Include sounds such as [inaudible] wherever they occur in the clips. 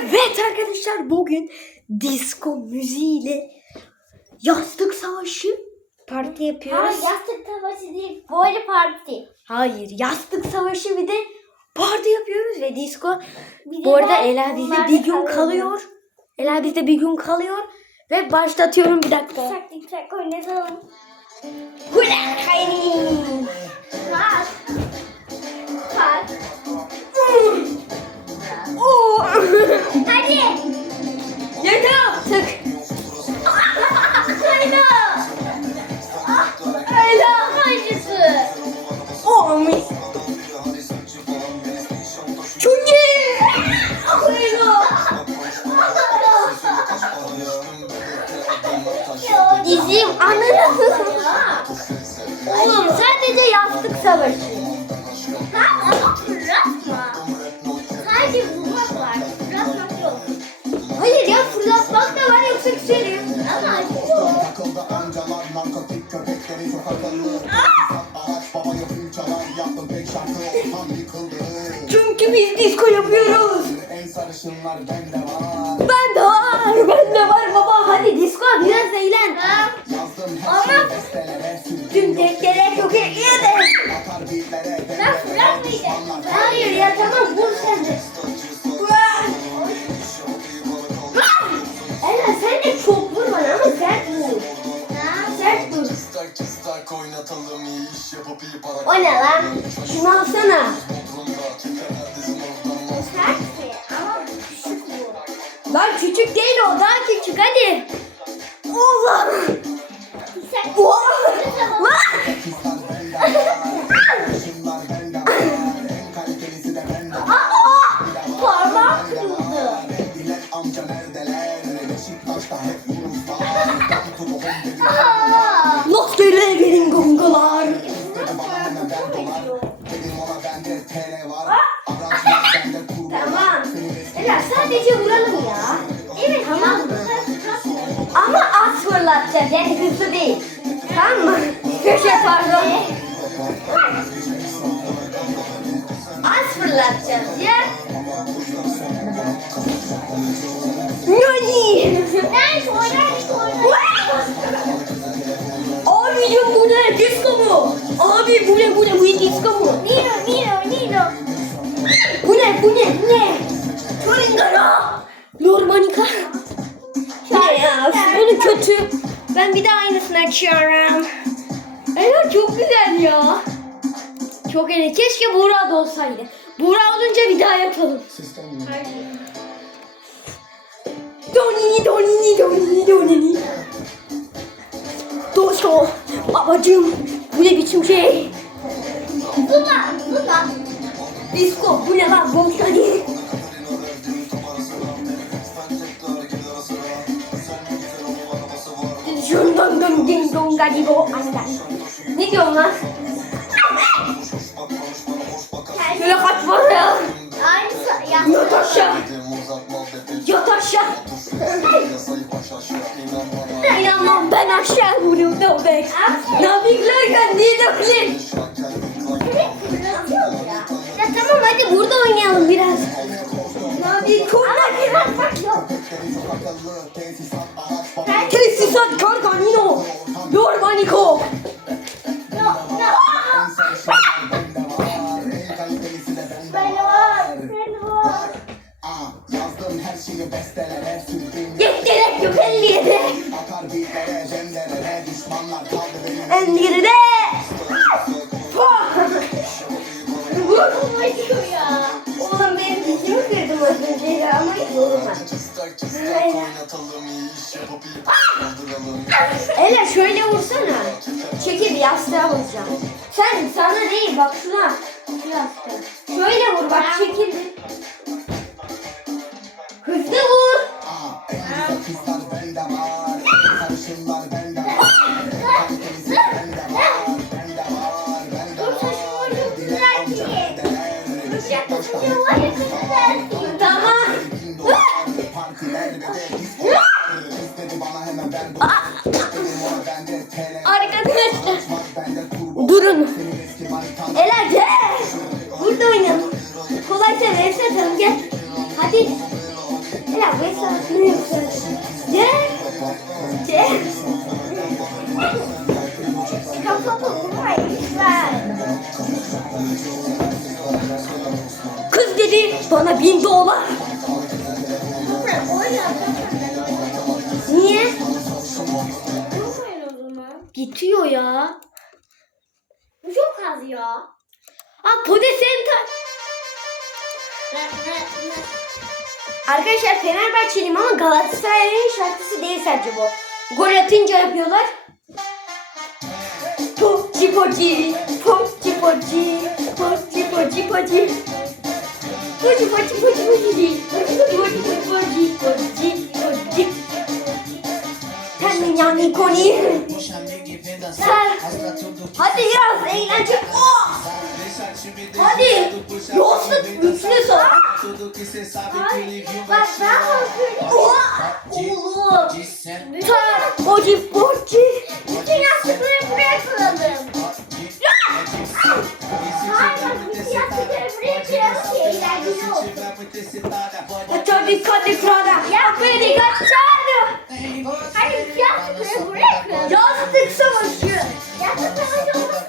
Evet arkadaşlar bugün disco müziğiyle yastık savaşı parti yapıyoruz. yastık tavası değil. Böyle parti. Hayır yastık savaşı bir de parti yapıyoruz ve disco. Bir Bu arada Ela bizde bir gün kalıyorum. kalıyor. Ela bizde bir gün kalıyor ve başlatıyorum bir dakika. Tak tak oynatalım. Hula hayri. Kalk. Kalk. Oo. Hadi. Yeter artık. Hayda. Ela acısı. Oh mis. Çünkü. Dizim ananı. Oğlum sadece yastık savaşı. Ha Çünkü biz disco yapıyoruz. Ben de var, ben de var baba. Hadi disco biraz eğlen. Yazdım her şeyi bestelere, Tüm teklere çok de. Atar beatlere, Ben Hayır ya tamam vur sen. O ne lan? Şunu alsana. Lan küçük değil o daha küçük hadi. Allah. Sen Oha. Sadece vuralım ya. Evet Tamam. Ama az fırlatacağız yani hızlı değil. Tamam mı? Köşe pardon. Az fırlatacağız ya. Nani? Ben oynarım Abicim bu ne? Disco mu? Abi bu ne bu ne? Bu disco mu? Nino, Nino, Nino. Bu ne bu ne ne? Kötü. Ben bir de aynısını açıyorum. Ela çok güzel ya. Çok iyi. Keşke Buğra da olsaydı. Buğra olunca bir daha yapalım. sistem Donini donini donini donini. Doşo. Babacım. Bu ne biçim şey? Zula, Zula. Disco. Bu ne lan? Volkani. Şundan dın ding dong gadigo andan. Ne diyorsun lan? Şöyle kaç var ya. Aynısı ya. Yat aşağı. Yat aşağı. İnanmam ben aşağı vuruyorum da be. Naviklerken niye dökülür? Ya tamam hadi burada oynayalım biraz. Navi kurna biraz bak yok. Tesisat. Normaniko. Ben Şöyle vur bak çekil. Hızlı vur. Bende Dur, saçımı Dilek güzel ki. Beşiktaş'ta tutuyor var ya Kız dedi bana bin dolar. Niye? Bitiyor ya. Çok az ya. Aa ne ne. Arkadaşlar Fenerbahçeliyim ama Galatasaray'ın şarkısı değil sadece bu. Gol atınca yapıyorlar. Poci poci, poci poci, poci poci poci. Poci poci poci poci, poci poci poci poci poci. Kendin yani koni. Hadi biraz eğlence. Oh! Hadi. Yoksa güçlü Livinho vai Bak ben. Oha! Oğlum. poci poci. Bütün yastıkları buraya koyalım. Eu pode queria dançar que ele pelada. de novo. Se tiver muito excitada, pode Hadi dikkat et Rada. Ya beni kaçardı. Tem você. Hadi yastıkları buraya koyalım. Yastık savaşı. Yastık savaşı olmasın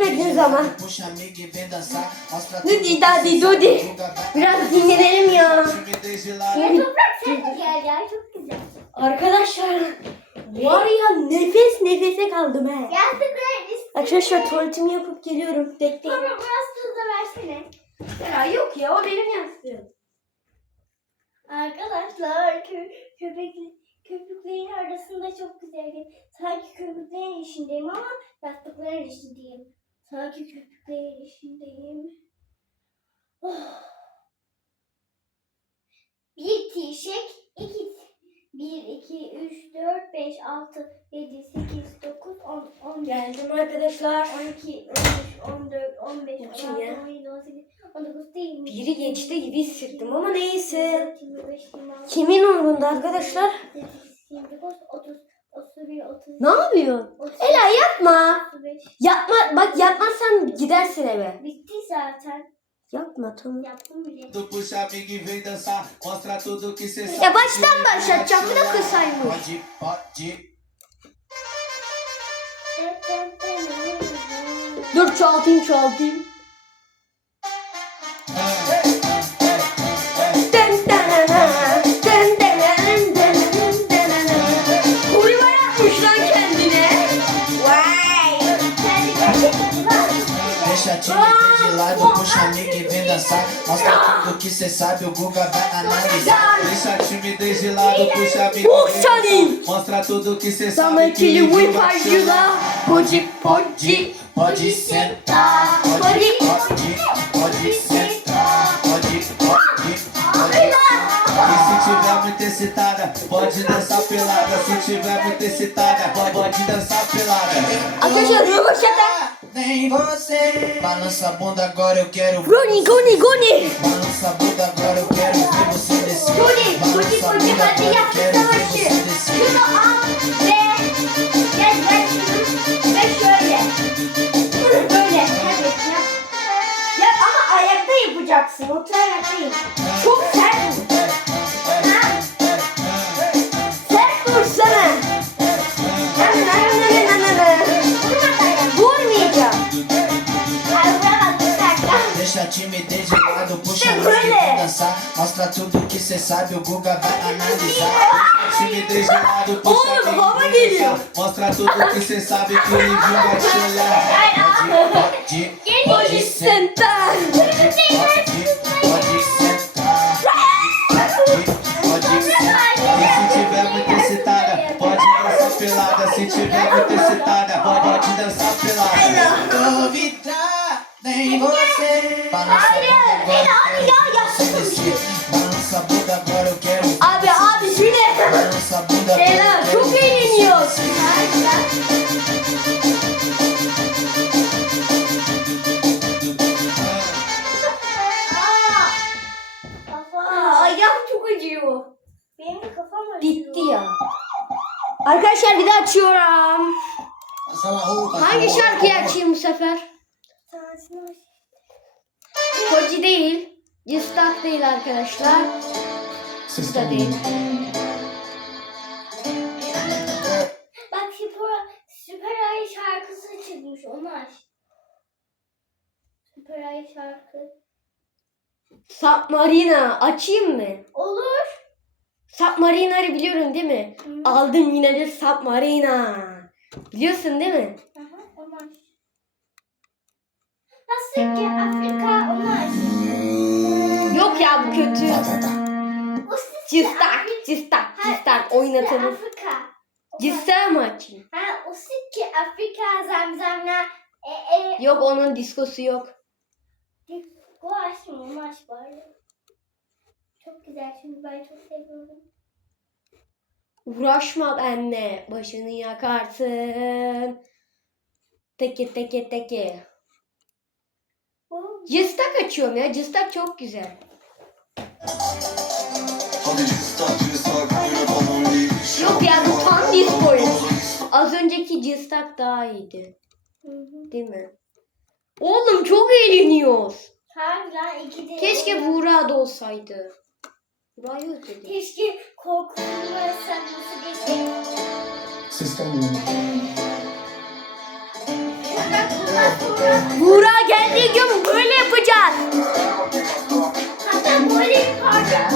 bitmediniz ama. Dudi dadi dudi. Biraz dinlenelim ya. Ya toprak sen de gel ya çok güzel. Arkadaşlar var ya nefes nefese kaldım he. Yastıkların üstü. Arkadaşlar tuvaletimi yapıp geliyorum. Bekleyin. Toprak biraz tuz da versene. Ya yok ya o benim yastığım. Arkadaşlar kö köpek köpüklerin arasında çok güzeldi. Sanki köpüklerin içindeyim ama yastıkların içindeyim. Sanki köpüklerin içindeyim. Oh. Bir tişek, iki bir, iki, üç, dört, beş, altı, yedi, sekiz, dokuz, on, on. Geldim arkadaşlar. 12, 13, 14, 15, Bu 16, kim ya? 17, 18, 19 değil mi? Biri geçti gibi hissettim ama neyse. 25, 26, Kimin umrunda arkadaşlar? 29, 30, 31, 30, Ne yapıyorsun? 30, Ela yapma. 35. Yapma bak yapmazsan gidersin eve. Bitti zaten. Yapma tamam. Yaptım bile. Tu puxa amiga e vem dançar. Mostra tudo que cê sabe. Ya baştan başlatacağım bir. Pode, pode. Dur çoğaltayım çoğaltayım. Lado, puxa amiga e vem dançar. Mostra tudo que cê sabe, o Guga vai analisar. Deixa a timidez de lado, puxa dançar. Mostra tudo que cê sabe, que whip vai te acıla. dar. Poci poci. Pode, pode sentar. Pode, pode, pode sentar. Pode, pode, pode. E se tiver muito excitada, pode dançar pelada. Se tiver muito excitada, pode, pode dançar pelada. Arkadaşlar rövaşata. Nem você. Balança a bunda agora, eu quero Goni goni goni. Balança a bunda agora, eu quero ver você descer. Goni goni goni ver savaşı. Şunu al ve gel gel şunu ve şöyle. Böyle hadi yap. Yap ama ayakta yapacaksın. Oturarak değil. Çok sert dançar. Mostra tudo que cê sabe, o Guga vai analisar. Deixa a timidez de lado, puxa a Oğlum, mão hava e vem geliyor. dançar. Mostra tudo que cê sabe, que o Livinho vai te olhar. Pode, pode, pode sentar. Sentar. Pode, pode sentar. Pode, pode sentar. E se tiver muito excitada, pode dançar pelada. Se tiver muito excitada, pode, pode dançar pelada. Duvidar, nem você. Balança a bunda Arkadaşlar bir açıyorum. Hangi şarkıyı açayım bu sefer? Koci değil. Cistak değil arkadaşlar. Da değil. Bak Süper, Süper Ay şarkısı çıkmış onu aç. Süper Ay şarkı. Submarina açayım mı? Olur. Submarina'yı biliyorum değil mi? Hı. Aldım yine de Submarina. Biliyorsun değil mi? Aç. Nasıl ki Afrika aç. Yok ya bu kötü. Cistak, Afrika. cistak, cistak Usiki oynatalım. Afrika. Cistak mı açayım? Ha, Usiki Afrika zamzamla. E, e, Yok onun diskosu yok. Bu onu aç bari. Çok güzel çünkü ben çok seviyorum. Uğraşma benimle. Başını yakarsın. Teke teke teke. Bu Cistak açıyorum ya. Cistak çok güzel. Yok ya bu tam diskoydu. Az önceki cistak daha iyiydi. Hı hı. Değil mi? Oğlum çok eğleniyoruz. Harbi lan iki de. Keşke Buğra da olsaydı. Buğra'yı özledim. Keşke korkunçları saklısı geçseydi. Bundan bundan sonra Buğra geldiği gün böyle yapacağız. hatta böyle parça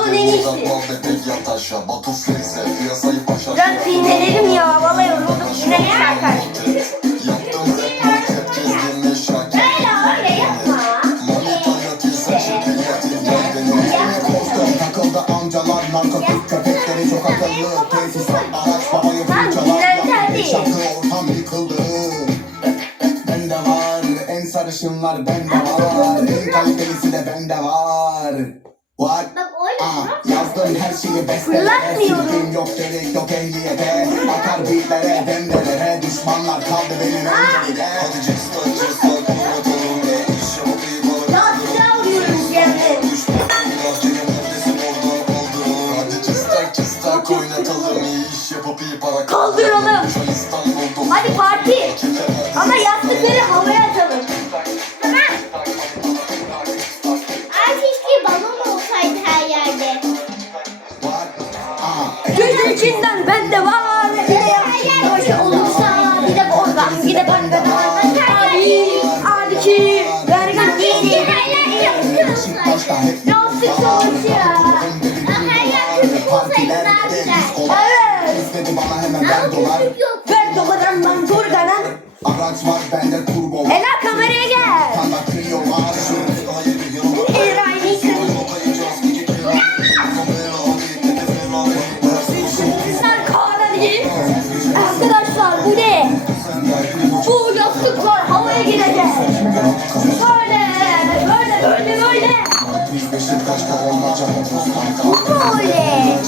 Salon en iyisi. Ben dinlenelim ya. Vallahi yoruldum. Yine şarkı Böyle öyle yapma. Takıldı amcalar narkotik köpekleri çok akıllı. Tesisat araç baba yapıyor dinlen çalar tabii. Şarkı ortam yıkıldı. Bende var en sarışınlar bende var şeyi bestelere. Sildim yok gerek yok ehliyete Akar beatlere demdelere Düşmanlar kaldı benim önümde. Hadi cıstak cıstak oynatalım ne iş yapayım bana Ya size alıyorum yani. Dolar. Ver domadan ben kurganan. Araç var bende turbo var Ela kameraya gel. Eray'ın Sen kahveci. Arkadaşlar bu ne? Bu yastıklar havaya gidecek. Böyle, böyle, böyle, böyle. Bu böyle.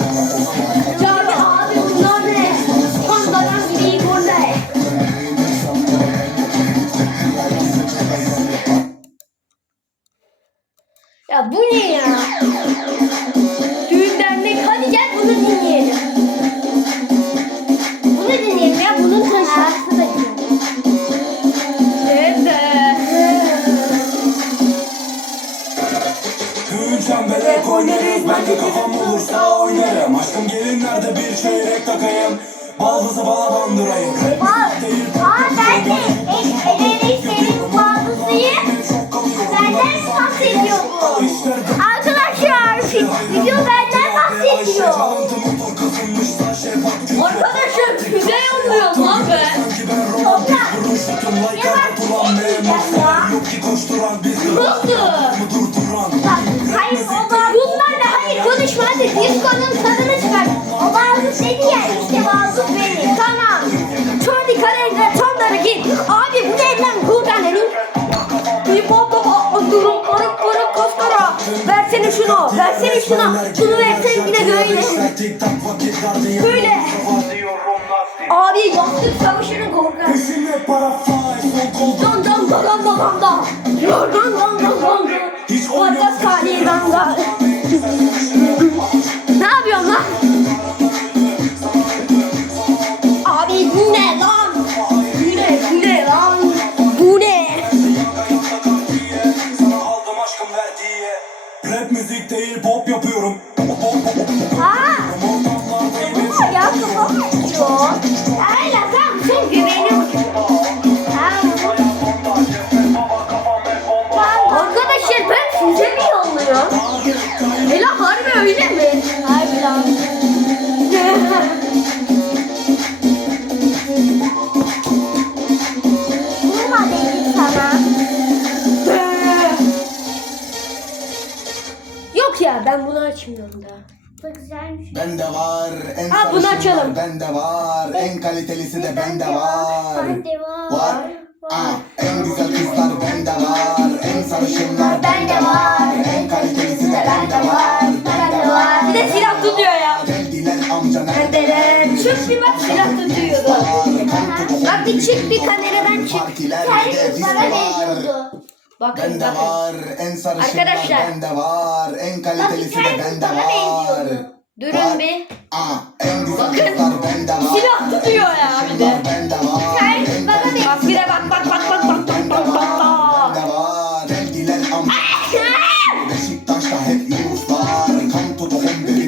Bahsediyor. Arkadaşlar füze lan ben. Toprak. Ne var? Versene şunu. Versene şunu. Şunu versen yine böyle. Böyle. Abi yaptık savaşının korkar. Dan dan dan dan dan dan dan. Dan dan dan Podcast kali dan dan. Ben bunu açmıyorum daha. Çok. Ben de var. En Aa, bunu açalım. Ben de var. En kalitelisi de ben de var. Ben de var. Var. Aa, en güzel kızlar ben de var. En sarışınlar ben de var. En kalitelisi de ben de var. Ben de var. Bir de silah tutuyor ya. Geldiler amca neredeler? Çık bir bak silah tutuyordu. Bak bir çık bir kameradan çık. Her kızlara veriyordu. Bakın Bende bakın. var. En sarışınlar Arkadaşlar. bende var. En kalitelisi de bende var. Durun Bak. bir. En güzel Bakın. kızlar bende var. Silah tutuyor ya bir de. Kızlar de var.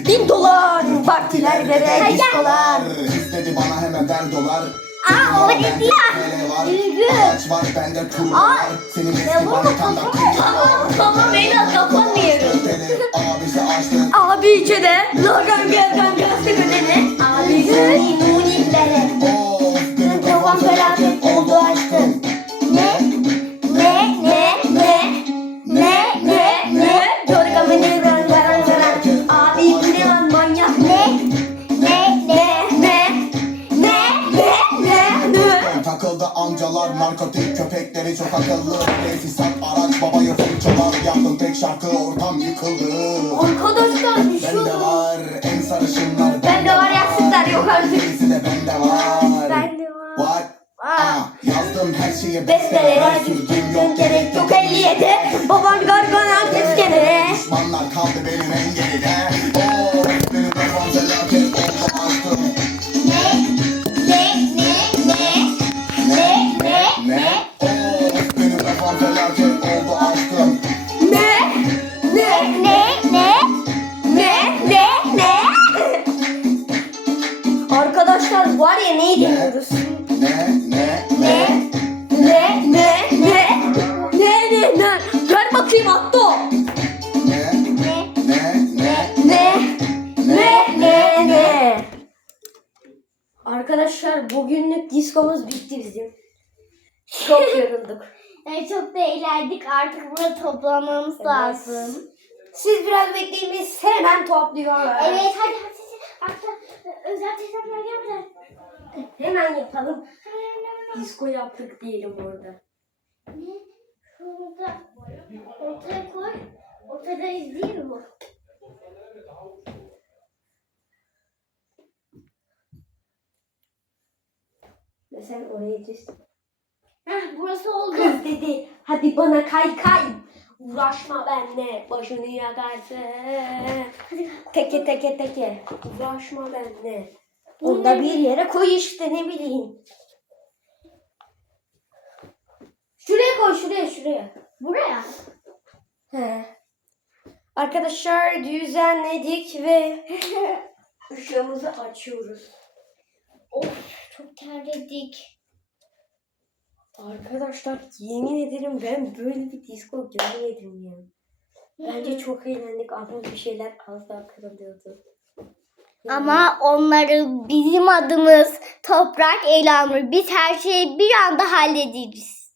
Bin dolar. Partiler vererek dolar. İstedi bana hemen ver dolar. Aa o dedi ya. Düğün. Aa ne bu? Tamam tamam beyler kapanmıyorum. Abi içede. Logan gel gel gel. Abi içede. Devam beraber oldu aşk. Köpekleri çok akıllı Tesisat araç babaya fırçalar Yaptım tek şarkı ortam yıkıldı Arkadaşlar Bende düşüyorum. var en sarışınlar Bende var yazsınlar yok artık. Gerisi de bende var Bende var. Var Ah, yazdım her şeye Bestelere Sürdüm yok gerek yok 57. Arkadaşlar bugünlük diskomuz bitti bizim. Çok [laughs] yorulduk. Yani çok da eğlendik. Artık burada toplamamız lazım. Siz biraz bekleyin biz hemen topluyoruz. Evet hadi hadi. Hatta özel hesaplar yapacağız. Hemen yapalım. Disko yaptık diyelim orada. Ne? Şurada ortaya koy. Ortadayız değil mi Ve sen oraya düz. Heh, burası oldu. Kız dedi hadi bana kay kay. Uğraşma benimle başını yakarsın. Teke teke teke. Uğraşma benimle. Onu da bir yere koy işte ne bileyim. Şuraya koy şuraya şuraya. Buraya. He. Arkadaşlar düzenledik ve [laughs] ışığımızı açıyoruz. Of çok terledik. Arkadaşlar yemin ederim ben böyle bir disco görmedim ya. Bence çok eğlendik. Aklımız bir şeyler az daha kırılıyordu. Ama onları bizim adımız Toprak Elanur. Biz her şeyi bir anda hallederiz.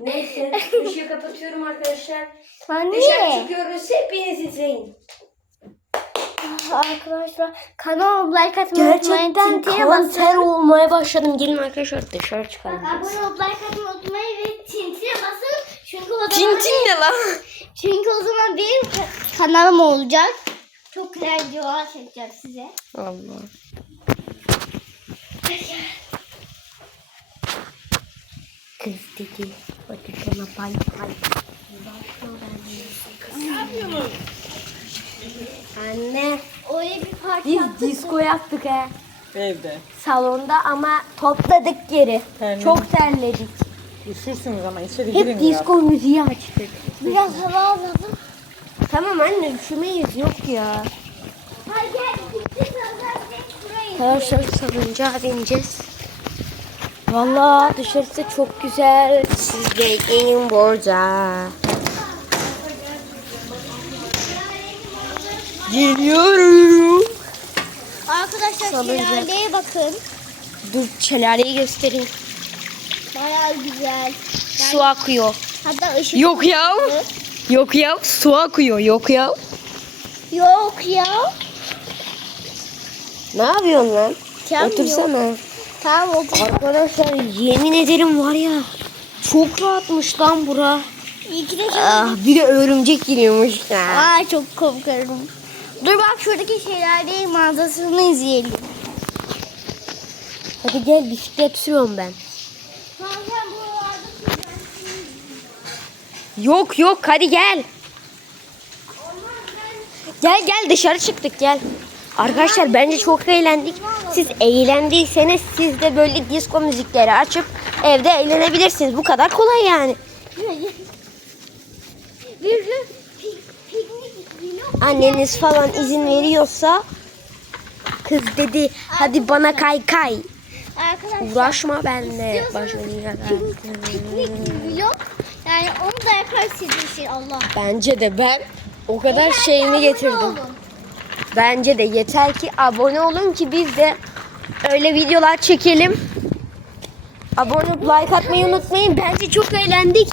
Neyse ışığı kapatıyorum arkadaşlar. Sen Dışarı niye? çıkıyoruz. Hepiniz izleyin. Arkadaşlar kanalıma like atmayı unutmayın. Gerçekten kanser olmaya başladım. Gelin arkadaşlar dışarı Bak çıkalım. abone olup like atmayı unutmayın ve tintine basın. Çünkü o zaman, Tintin ne lan? çünkü o zaman benim ka- kanalım olacak. Çok güzel videolar çekeceğim size. Allah. Kız dedi. Hadi bana bay bay. Anne. Öyle bir parça Biz yaptık. disco yaptık he. Evde. Salonda ama topladık geri. Terledik. Çok terledik. Üşürsünüz ama içeri girin Hep biraz. disco müziği açtık. Biraz hava alalım. Tamam anne üşümeyiz yok ya. Hadi gel. Gitti. Arkadaşlar salıncağa bineceğiz. Valla dışarısı çok güzel. Siz bekleyin burada. Geliyorum. Arkadaşlar Salıncak. şelaleye bakın. Dur şelaleyi göstereyim. Bayağı güzel. Su akıyor. Hatta ışık. Yok ya. Yok ya. Su akıyor. Yok ya. Yok ya. Ne yapıyorsun lan? Tam Otursana. Tamam otur. Arkadaşlar yemin ederim var ya. Çok rahatmış lan bura. İyi ki de. Ah, bir de örümcek giriyormuş. Aa çok korkarım. Dur bak şuradaki şelale manzarasını izleyelim. Hadi gel bisiklet sürüyorum ben. Yok yok hadi gel. Gel gel dışarı çıktık gel. Arkadaşlar bence çok eğlendik. Siz eğlendiyseniz siz de böyle disco müzikleri açıp evde eğlenebilirsiniz. Bu kadar kolay yani. Bir Anneniz falan izin veriyorsa kız dedi hadi bana kay kay. arkadaşlar Uğraşma. İstiyorsanız Başını piknik vlog yani onu da yapar sizin için Allah. Bence de ben o kadar şeyimi Abone getirdim. olun. Bence de yeter ki abone olun ki biz de öyle videolar çekelim. Abone olup like atmayı unutmayın. Bence çok eğlendik.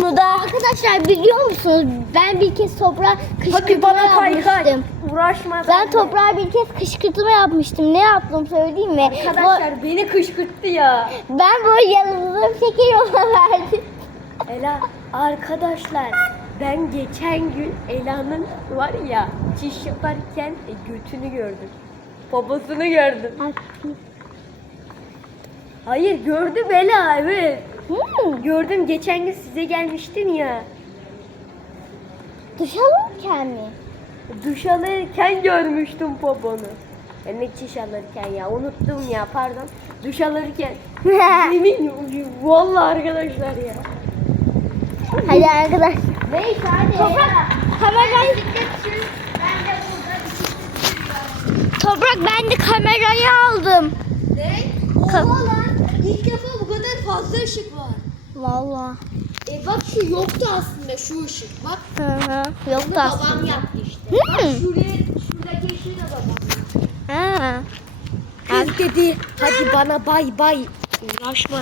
Bunu da Arkadaşlar biliyor musunuz ben bir kez toprağa kışkırtma bana yapmıştım. Uğraşma. Ben toprağa bir kez kışkırtma yapmıştım. Ne yaptım söyleyeyim mi? Arkadaşlar beni kışkırttı ya. Bu- ben böyle yaladığım şeker ona verdim. Ela arkadaşlar ben geçen gün Ela'nın var ya çiş yaparken e, götünü gördüm. Babasını gördüm. Hayır gördüm Ela evet. Gördüm geçen gün size gelmiştim ya. duş alırken mi? Duş alırken görmüştüm poponu. Yani çiş alırken ya unuttum ya pardon. Duş alırken. [laughs] Yemin vallahi arkadaşlar ya. Hadi arkadaş. Neyse hadi. Toprak, kamerayı... Toprak ben de kamerayı aldım. Ne? Ka- Oha lan. İlk defa bu kadar fazla ışık var. Valla. E bak şu yoktu aslında şu ışık. Bak Hı hı. Yok bunu da babam aslında. yaptı işte. Hmm. Şuraya, şuradaki ışığı da babam. Ha. Kız dedi hadi bana bay bay. Uğraşma